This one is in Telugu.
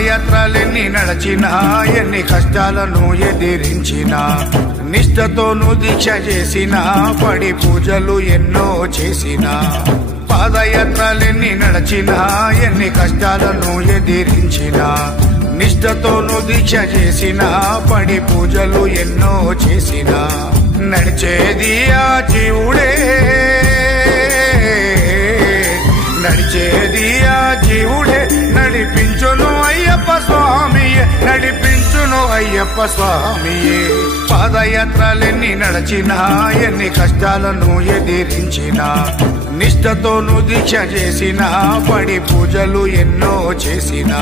పాదయాత్రలెన్ని నడచినా ఎన్ని కష్టాలను ఎదిరించినా నిష్ఠతోను దీక్ష చేసినా పడి పూజలు ఎన్నో చేసినా పాదయాత్రలెన్ని నడచినా ఎన్ని కష్టాలను ఎదిరించినా నిష్ఠతోను దీక్ష చేసినా పడి పూజలు ఎన్నో చేసినా నడిచేది ఆ జీవుడే నడిచేది ఆ జీవుడే నడిపించును అయ్యప్ప స్వామియే నడిపించును అయ్యప్ప స్వామియే పాదయాత్రలెన్ని నడచినా ఎన్ని కష్టాలను ఎదిరించినా నిష్ఠతోను దీక్ష చేసినా పడి పూజలు ఎన్నో చేసినా